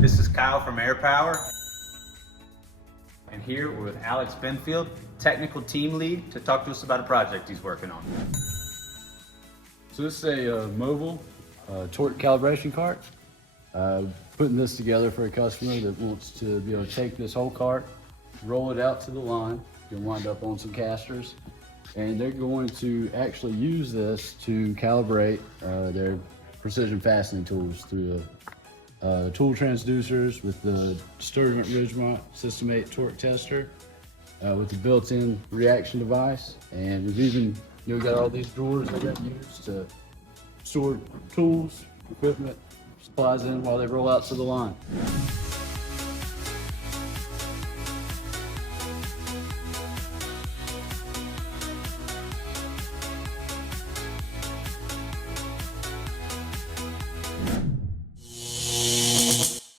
This is Kyle from Air Power. And here we're with Alex Benfield, technical team lead, to talk to us about a project he's working on. So this is a mobile torque calibration cart. Putting this together for a customer that wants to be able to take this whole cart, roll it out to the line. You'll wind up on some casters, and they're going to actually use this to calibrate their precision fastening tools through the tool transducers with the Sturtevant Richmont System 8 torque tester with the built-in reaction device. And we've even got all these drawers that got used to store tools, equipment, supplies in while they roll out to the line.